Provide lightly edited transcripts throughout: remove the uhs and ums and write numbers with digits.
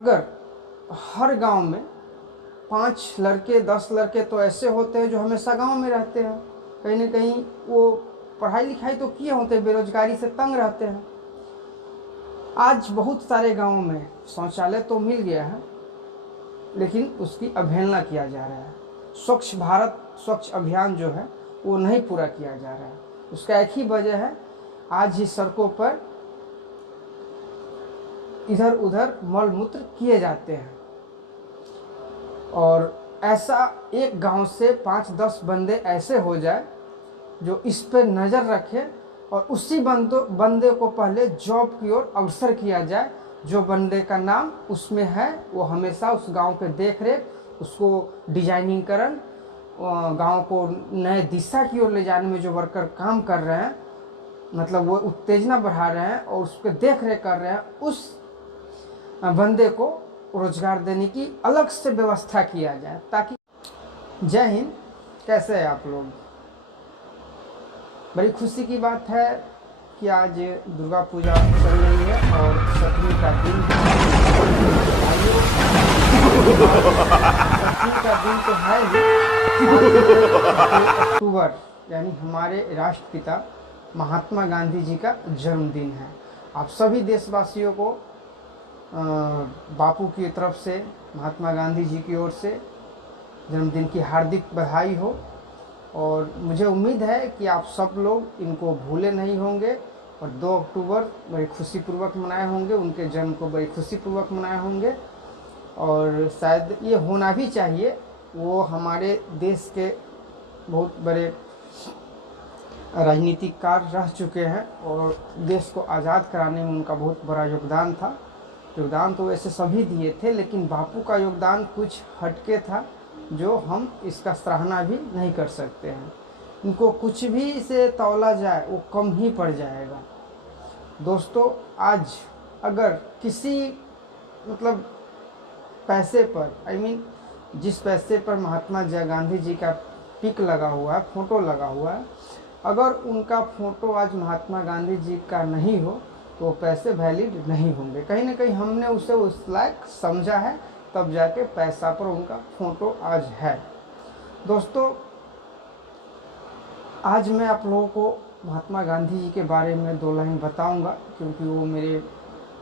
अगर हर गांव में 5 लड़के 10 लड़के तो ऐसे होते हैं जो हमेशा गांव में रहते हैं, कहीं ना कहीं वो पढ़ाई लिखाई तो किए होते हैं, बेरोजगारी से तंग रहते हैं। आज बहुत सारे गांवों में शौचालय तो मिल गया है, लेकिन उसकी अवहेलना किया जा रहा है। स्वच्छ भारत स्वच्छ अभियान जो है वो नहीं पूरा किया जा रहा है। उसका एक ही वजह है, आज ही सड़कों पर इधर उधर मल मूत्र किए जाते हैं। और ऐसा एक गांव से 5-10 बंदे ऐसे हो जाए जो इस पर नज़र रखे और उसी बंदे को पहले जॉब की ओर अग्रसर किया जाए। जो बंदे का नाम उसमें है वो हमेशा उस गांव पे देख रेख, उसको डिजाइनिंगकरण, गांव को नए दिशा की ओर ले जाने में जो वर्कर काम कर रहे हैं, मतलब वो उत्तेजना बढ़ा रहे हैं और उसके देख रेख कर रहे हैं, उस बंदे को रोजगार देने की अलग से व्यवस्था किया जाए ताकि। जय हिंद। कैसे हैं आप लोग? बड़ी खुशी की बात है कि आज दुर्गा पूजा चल रही है और 7वीं का दिन तो है ही। 2 अक्टूबर यानी हमारे राष्ट्रपिता महात्मा गांधी जी का जन्मदिन है। आप सभी देशवासियों को बापू की तरफ से, महात्मा गांधी जी की ओर से जन्मदिन की हार्दिक बधाई हो। और मुझे उम्मीद है कि आप सब लोग इनको भूले नहीं होंगे और 2 अक्टूबर बड़ी खुशीपूर्वक मनाए होंगे, उनके जन्म को बड़ी खुशीपूर्वक मनाए होंगे। और शायद ये होना भी चाहिए। वो हमारे देश के बहुत बड़े राजनीतिकार रह चुके हैं और देश को आज़ाद कराने में उनका बहुत बड़ा योगदान था। योगदान तो वैसे सभी दिए थे, लेकिन बापू का योगदान कुछ हटके था जो हम इसका सराहना भी नहीं कर सकते हैं। इनको कुछ भी से तौला जाए वो कम ही पड़ जाएगा। दोस्तों, आज अगर किसी मतलब पैसे पर, जिस पैसे पर महात्मा गांधी जी का पिक लगा हुआ है, फोटो लगा हुआ है, अगर उनका फोटो आज महात्मा गांधी जी का नहीं हो तो पैसे वैलिड नहीं होंगे। कहीं ना कहीं हमने उसे उस लायक समझा है, तब जाके पैसा पर उनका फोटो आज है। दोस्तों, आज मैं आप लोगों को महात्मा गांधी जी के बारे में 2 लाइन बताऊंगा, क्योंकि वो मेरे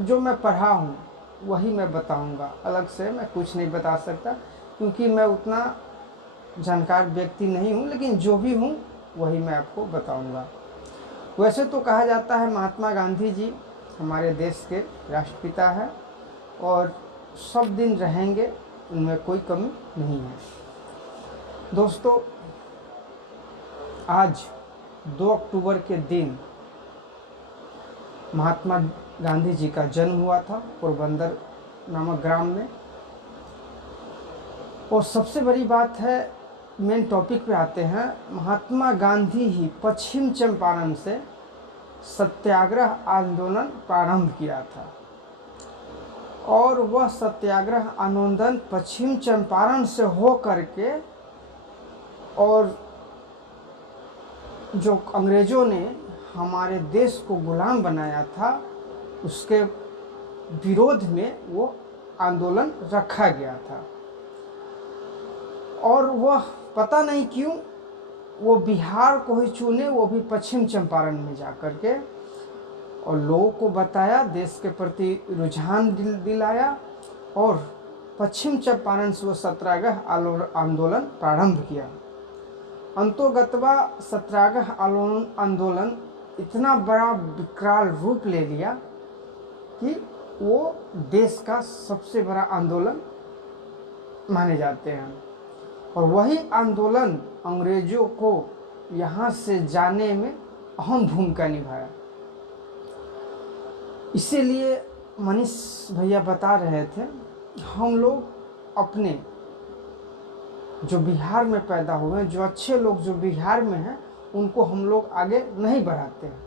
जो मैं पढ़ा हूँ वही मैं बताऊंगा। अलग से मैं कुछ नहीं बता सकता, क्योंकि मैं उतना जानकार व्यक्ति नहीं हूँ, लेकिन जो भी हूँ वही मैं आपको बताऊंगा। वैसे तो कहा जाता है महात्मा गांधी जी हमारे देश के राष्ट्रपिता है और सब दिन रहेंगे, उनमें कोई कमी नहीं है। दोस्तों, आज 2 अक्टूबर के दिन महात्मा गांधी जी का जन्म हुआ था पोरबंदर नामक ग्राम में। और सबसे बड़ी बात है, मेन टॉपिक पे आते हैं। महात्मा गांधी ही पश्चिम चंपारण से सत्याग्रह आंदोलन प्रारंभ किया था और वह सत्याग्रह आंदोलन पश्चिम चंपारण से हो करके, और जो अंग्रेज़ों ने हमारे देश को गुलाम बनाया था उसके विरोध में वो आंदोलन रखा गया था। और वह पता नहीं क्यों वो बिहार को ही चुने, वो भी पश्चिम चंपारण में जा कर के, और लोगों को बताया, देश के प्रति रुझान दिलाया और पश्चिम चंपारण से वो सत्याग्रह आंदोलन प्रारंभ किया। अंतोगत्वा सत्याग्रह आंदोलन इतना बड़ा विकराल रूप ले लिया कि वो देश का सबसे बड़ा आंदोलन माने जाते हैं। और वही आंदोलन अंग्रेज़ों को यहाँ से जाने में अहम भूमिका निभाया। इसीलिए मनीष भैया बता रहे थे, हम लोग अपने जो बिहार में पैदा हुए हैं, जो अच्छे लोग जो बिहार में हैं, उनको हम लोग आगे नहीं बढ़ाते हैं।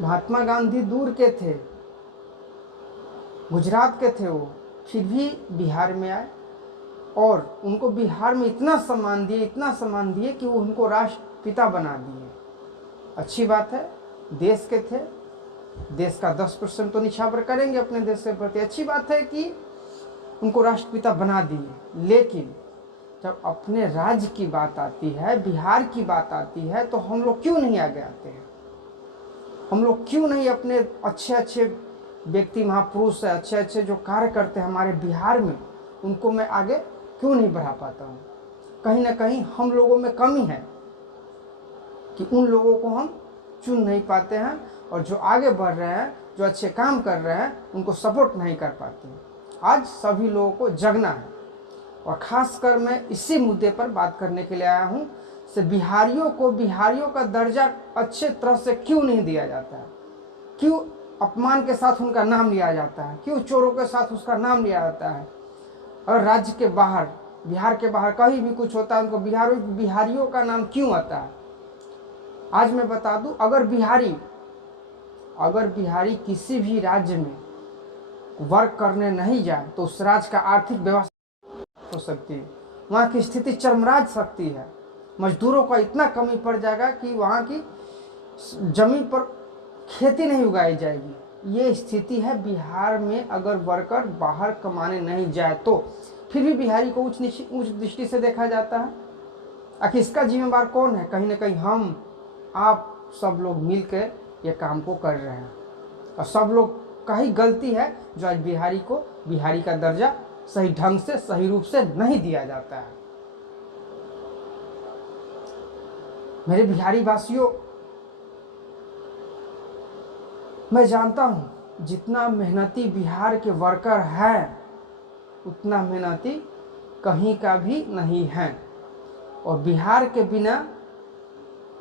महात्मा गांधी दूर के थे, गुजरात के थे, वो फिर भी बिहार में आए और उनको बिहार में इतना सम्मान दिए कि वो उनको राष्ट्रपिता बना दिए। अच्छी बात है, देश के थे, देश का 10% तो निछावर करेंगे अपने देश के प्रति। अच्छी बात है कि उनको राष्ट्रपिता बना दिए, लेकिन जब अपने राज्य की बात आती है, बिहार की बात आती है, तो हम लोग क्यों नहीं आगे आते हैं? हम लोग क्यों नहीं अपने अच्छे अच्छे व्यक्ति, महापुरुष है, अच्छे अच्छे जो कार्य करते हैं हमारे बिहार में, उनको मैं आगे क्यों नहीं बढ़ा पाता हूँ? कहीं ना कहीं हम लोगों में कमी है कि उन लोगों को हम चुन नहीं पाते हैं, और जो आगे बढ़ रहे हैं, जो अच्छे काम कर रहे हैं, उनको सपोर्ट नहीं कर पाते हैं। आज सभी लोगों को जगना है, और ख़ासकर मैं इसी मुद्दे पर बात करने के लिए आया हूँ से बिहारियों को बिहारियों का दर्जा अच्छे तरह से क्यों नहीं दिया जाता है? क्यों अपमान के साथ उनका नाम लिया जाता है? क्यों चोरों के साथ उसका नाम लिया जाता है? और राज्य के बाहर, बिहार के बाहर कहीं भी कुछ होता है, उनको बिहारियों का नाम क्यों आता है? आज मैं बता दूं, अगर बिहारी किसी भी राज्य में वर्क करने नहीं जाए तो उस राज्य का आर्थिक व्यवस्था हो सकती है, वहाँ की स्थिति चरमरा सकती है। मजदूरों का इतना कमी पड़ जाएगा कि वहाँ की जमीन पर खेती नहीं उगाई जाएगी। ये स्थिति है बिहार में। अगर वर्कर बाहर कमाने नहीं जाए तो फिर भी बिहारी को उच्च दृष्टि से देखा जाता है। आखिर इसका जिम्मेवार कौन है? कहीं ना कहीं हम आप सब लोग मिलकर ये काम को कर रहे हैं, और सब लोग का ही गलती है जो आज बिहारी को बिहारी का दर्जा सही ढंग से, सही रूप से नहीं दिया जाता है। मेरे बिहारी वासियों, मैं जानता हूँ जितना मेहनती बिहार के वर्कर हैं, उतना मेहनती कहीं का भी नहीं है। और बिहार के बिना,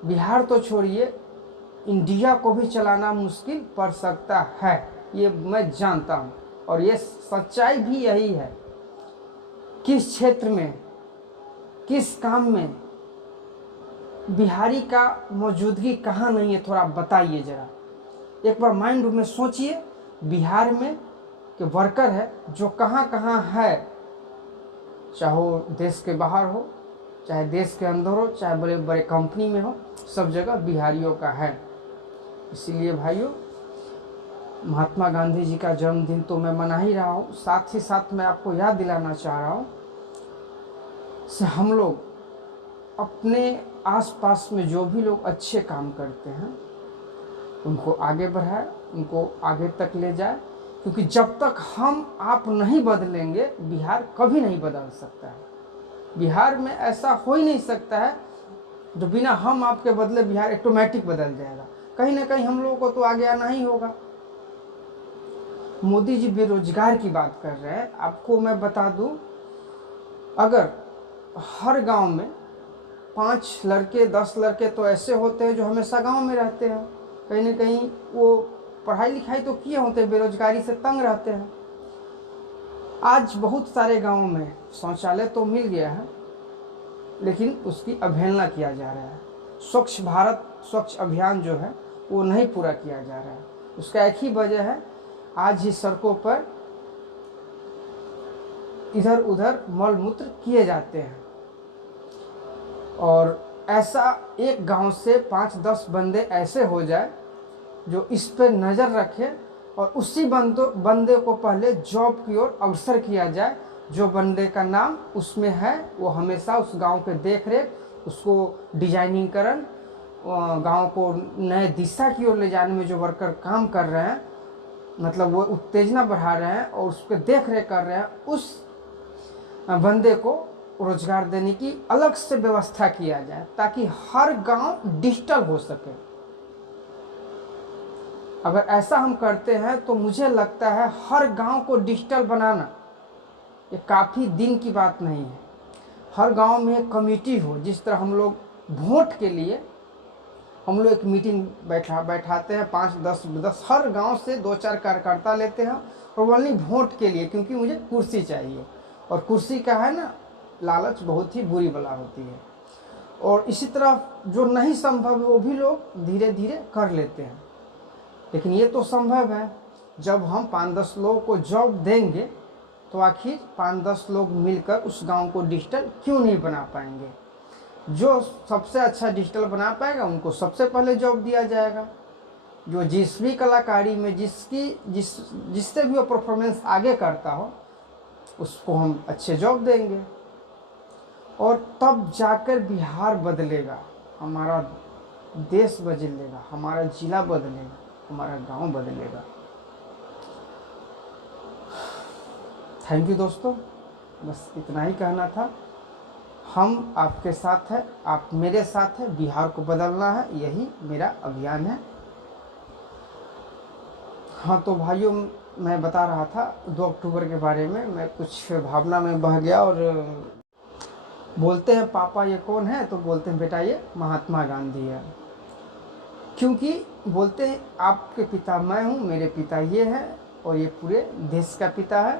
बिहार तो छोड़िए, इंडिया को भी चलाना मुश्किल पड़ सकता है, ये मैं जानता हूँ। और ये सच्चाई भी यही है। किस क्षेत्र में, किस काम में बिहारी का मौजूदगी कहाँ नहीं है, थोड़ा बताइए ज़रा। एक बार माइंड में सोचिए, बिहार में के वर्कर है जो कहाँ कहाँ है, चाहे वो देश के बाहर हो, चाहे देश के अंदर हो, चाहे बड़े बड़े कंपनी में हो, सब जगह बिहारियों का है। इसीलिए भाइयों, महात्मा गांधी जी का जन्मदिन तो मैं मना ही रहा हूँ, साथ ही साथ मैं आपको याद दिलाना चाह रहा हूँ से हम लोग अपने आसपास में जो भी लोग अच्छे काम करते हैं उनको आगे बढ़ाए, उनको आगे तक ले जाए, क्योंकि जब तक हम आप नहीं बदलेंगे बिहार कभी नहीं बदल सकता है। बिहार में ऐसा हो ही नहीं सकता है जो बिना हम आपके बदले बिहार ऑटोमेटिक बदल जाएगा। कहीं ना कहीं हम लोगों को तो आगे आना ही होगा। मोदी जी बेरोजगार की बात कर रहे हैं, आपको मैं बता दूं, अगर हर गांव में 5 लड़के 10 लड़के तो ऐसे होते हैं जो हमेशा गांव में रहते हैं, कहीं ना कहीं वो पढ़ाई लिखाई तो किए होते हैं, बेरोजगारी से तंग रहते हैं। आज बहुत सारे गांवों में शौचालय तो मिल गया है, लेकिन उसकी अवहेलना किया जा रहा है। स्वच्छ भारत, स्वच्छ अभियान जो है वो नहीं पूरा किया जा रहा है। उसका एक ही वजह है, आज ही सड़कों पर इधर उधर मल मूत्र किए जाते हैं। और ऐसा एक गांव से 5-10 बंदे ऐसे हो जाए जो इस पर नज़र रखे, और उसी बंदे को पहले जॉब की ओर अग्रसर किया जाए। जो बंदे का नाम उसमें है वो हमेशा उस गांव के देख रेख, उसको डिजाइनिंगकरण, गांव को नए दिशा की ओर ले जाने में जो वर्कर काम कर रहे हैं, मतलब वो उत्तेजना बढ़ा रहे हैं और उसके देख रेख कर रहे हैं, उस बंदे को रोजगार देने की अलग से व्यवस्था किया जाए, ताकि हर गांव डिजिटल हो सके। अगर ऐसा हम करते हैं तो मुझे लगता है हर गांव को डिजिटल बनाना ये काफ़ी दिन की बात नहीं है। हर गांव में एक कमेटी हो, जिस तरह हम लोग वोट के लिए हम लोग एक मीटिंग बैठाते हैं, 5-10 हर गांव से 2-4 कार्यकर्ता लेते हैं, और ओनली वोट के लिए, क्योंकि मुझे कुर्सी चाहिए। और कुर्सी का है ना, लालच बहुत ही बुरी बला होती है। और इसी तरह जो नहीं संभव है वो भी लोग धीरे धीरे कर लेते हैं। लेकिन ये तो संभव है, जब हम 5-10 लोगों को जॉब देंगे तो आखिर 5-10 लोग मिलकर उस गांव को डिजिटल क्यों नहीं बना पाएंगे? जो सबसे अच्छा डिजिटल बना पाएगा उनको सबसे पहले जॉब दिया जाएगा। जो जिस भी कलाकारी में जिससे भी वो परफॉर्मेंस आगे करता हो उसको हम अच्छे जॉब देंगे, और तब जाकर बिहार बदलेगा, हमारा देश बदलेगा, हमारा जिला बदलेगा, हमारा गांव बदलेगा। थैंक यू दोस्तों, बस इतना ही कहना था। हम आपके साथ हैं, आप मेरे साथ हैं, बिहार को बदलना है, यही मेरा अभियान है। हाँ तो भाइयों, मैं बता रहा था 2 अक्टूबर के बारे में, मैं कुछ भावना में बह गया। और बोलते हैं पापा ये कौन है, तो बोलते हैं बेटा ये महात्मा गांधी है। क्योंकि बोलते हैं आपके पिता मैं हूँ, मेरे पिता ये हैं, और ये पूरे देश का पिता है।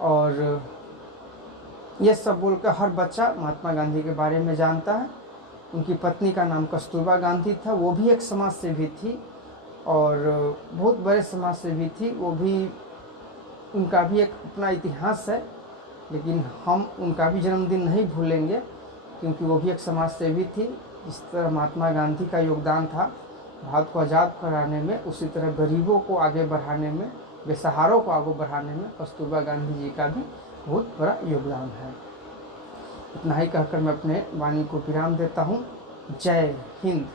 और ये सब बोलकर हर बच्चा महात्मा गांधी के बारे में जानता है। उनकी पत्नी का नाम कस्तूरबा गांधी था, वो भी एक समाज सेवी थी और बहुत बड़े समाज सेवी थी। वो भी, उनका भी एक अपना इतिहास है, लेकिन हम उनका भी जन्मदिन नहीं भूलेंगे क्योंकि वो भी एक समाज सेवी थी। जिस तरह महात्मा गांधी का योगदान था भारत को आज़ाद कराने में, उसी तरह गरीबों को आगे बढ़ाने में, बेसहारों को आगे बढ़ाने में कस्तूरबा गांधी जी का भी बहुत बड़ा योगदान है। इतना ही कहकर मैं अपने वाणी को विराम देता हूँ। जय हिंद।